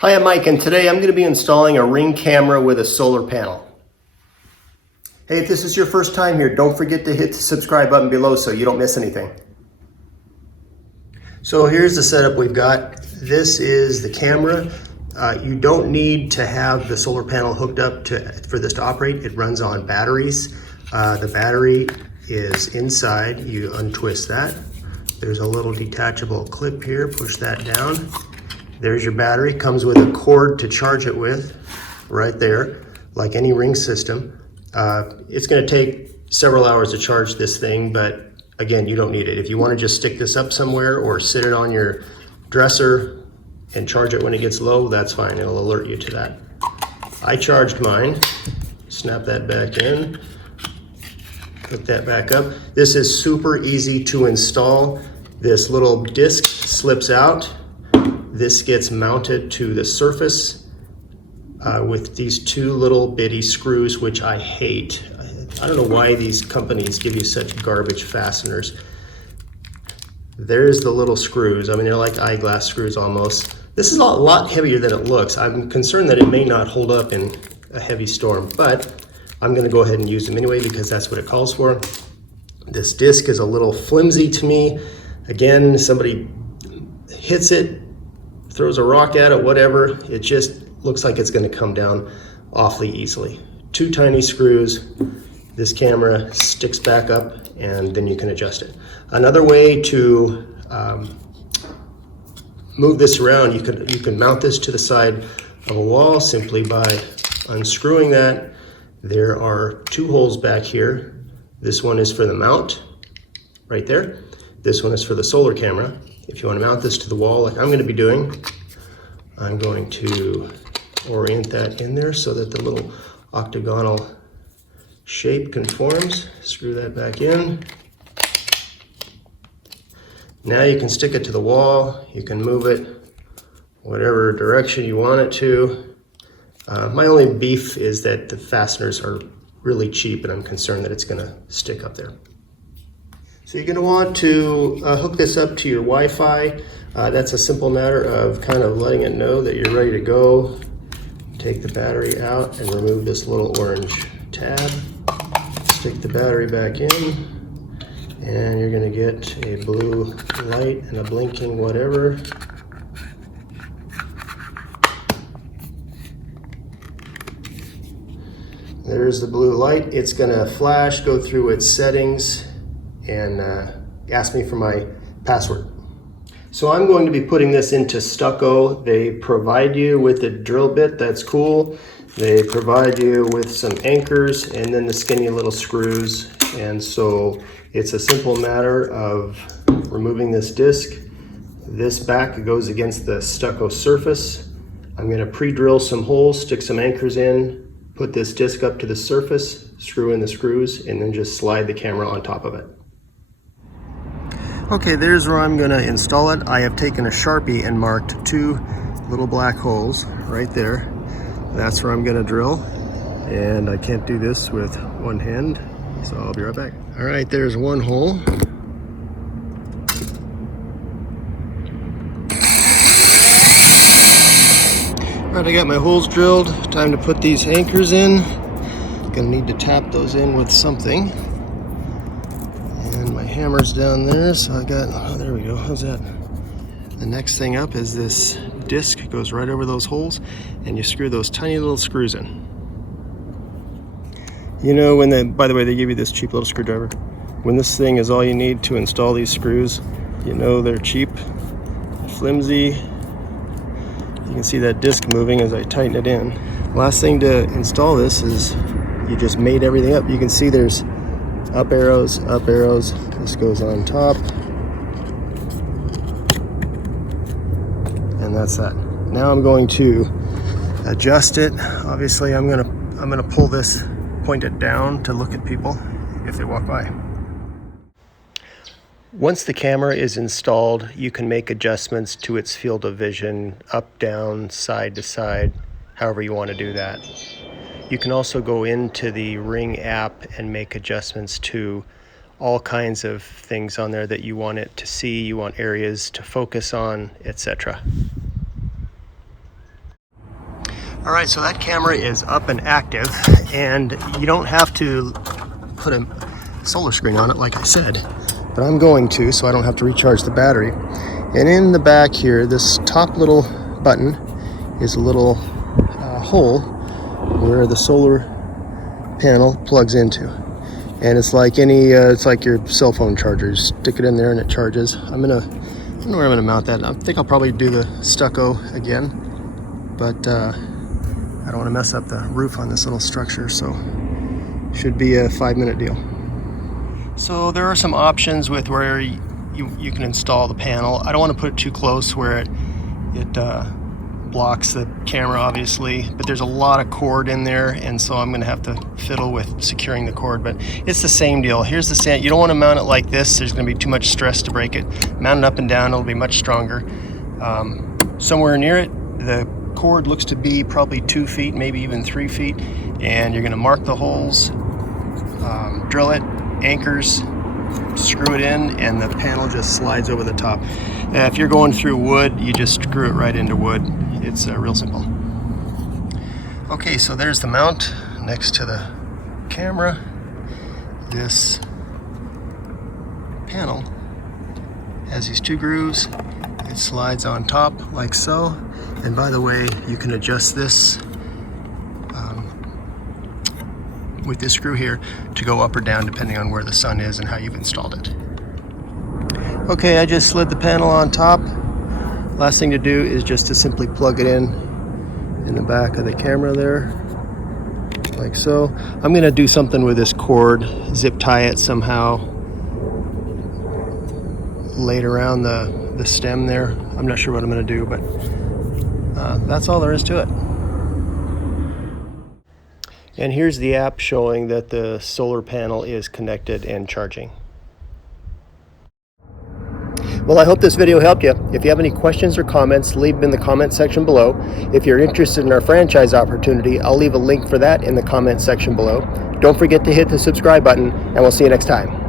Hi, I'm Mike, and today I'm going to be installing a Ring camera with a solar panel. Hey, if this is your first time here, don't forget to hit the subscribe button below so you don't miss anything. So here's the setup we've got. This is the camera. You don't need to have the solar panel hooked up for this to operate. It runs on batteries. The battery is inside. You untwist that. There's a little detachable clip here. Push that down. There's your battery. Comes with a cord to charge it with right there, like any Ring system. It's going to take several hours to charge this thing, but again, you don't need it. If you want to just stick this up somewhere or sit it on your dresser and charge it when it gets low, that's fine. It'll alert you to that. I charged mine. Snap that back in. Hook that back up. This is super easy to install. This little disc slips out. This gets mounted to the surface with these two little bitty screws, which I hate. I don't know why these companies give you such garbage fasteners. There's the little screws. I mean, they're like eyeglass screws almost. This is a lot heavier than it looks. I'm concerned that it may not hold up in a heavy storm, but I'm gonna go ahead and use them anyway because that's what it calls for. This disc is a little flimsy to me. Again, somebody hits it, throws a rock at it, whatever, it just looks like it's gonna come down awfully easily. Two tiny screws, this camera sticks back up, and then you can adjust it. Another way to move this around, you can mount this to the side of a wall simply by unscrewing that. There are two holes back here. This one is for the mount, right there. This one is for the solar camera. If you want to mount this to the wall like I'm going to be doing, I'm going to orient that in there so that the little octagonal shape conforms. Screw that back in. Now you can stick it to the wall. You can move it whatever direction you want it to. My only beef is that the fasteners are really cheap and I'm concerned that it's going to stick up there. So you're going to want to hook this up to your Wi-Fi. That's a simple matter of kind of letting it know that you're ready to go. Take the battery out and remove this little orange tab. Stick the battery back in, and you're going to get a blue light and a blinking whatever. There's the blue light. It's going to flash, go through its settings, and ask me for my password. So I'm going to be putting this into Stucco. They provide you with a drill bit, that's cool. They provide you with some anchors and then the skinny little screws. And so it's a simple matter of removing this disc. This back goes against the stucco surface. I'm going to pre-drill some holes, stick some anchors in, put this disc up to the surface, screw in the screws, and then just slide the camera on top of it. Okay, there's where I'm gonna install it. I have taken a Sharpie and marked two little black holes right there. That's where I'm gonna drill. And I can't do this with one hand, so I'll be right back. All right, there's one hole. All right, I got my holes drilled. Time to put these anchors in. Gonna need to tap those in with something. And my hammer's down there, so I got, oh, there we go, how's that? The next thing up is this disc, goes right over those holes, and you screw those tiny little screws in. You know, by the way, they give you this cheap little screwdriver. When this thing is all you need to install these screws, you know they're cheap, flimsy. You can see that disc moving as I tighten it in. Last thing to install this is you just made everything up. You can see there's up arrows, this goes on top, and that's that. Now I'm going to adjust it. Obviously I'm gonna pull this, point it down to look at people if they walk by. Once the camera is installed, you can make adjustments to its field of vision, up, down, side to side, however you want to do that. You can also go into the Ring app and make adjustments to all kinds of things on there that you want it to see, you want areas to focus on, etc. All right, so that camera is up and active, and you don't have to put a solar screen on it like I said, but I'm going to, so I don't have to recharge the battery. And in the back here, this top little button is a little hole where the solar panel plugs into. And it's like it's like your cell phone charger. You stick it in there and it charges. I don't know where I'm gonna mount that. I think I'll probably do the stucco again, but I don't want to mess up the roof on this little structure, so should be a 5-minute deal. So there are some options with where you can install the panel. I don't want to put it too close where it blocks the camera, obviously, but there's a lot of cord in there, and so I'm going to have to fiddle with securing the cord, but it's the same deal. Here's the stand. You don't want to mount it like this. There's going to be too much stress to break it. Mount it up and down, it'll be much stronger. Somewhere near it, the cord looks to be probably 2 feet, maybe even 3 feet, and you're going to mark the holes, drill it, anchors, screw it in, and the panel just slides over the top. If you're going through wood, you just screw it right into wood. It's real simple. Okay, so there's the mount next to the camera. This panel has these 2 grooves. It slides on top like so. And by the way, you can adjust this with this screw here to go up or down depending on where the sun is and how you've installed it. Okay, I just slid the panel on top. Last thing to do is just to simply plug it in the back of the camera there, like so. I'm gonna do something with this cord, zip tie it somehow, laid around the stem there. I'm not sure what I'm gonna do, but that's all there is to it. And here's the app showing that the solar panel is connected and charging. Well, I hope this video helped you. If you have any questions or comments, leave them in the comment section below. If you're interested in our franchise opportunity, I'll leave a link for that in the comment section below. Don't forget to hit the subscribe button, and we'll see you next time.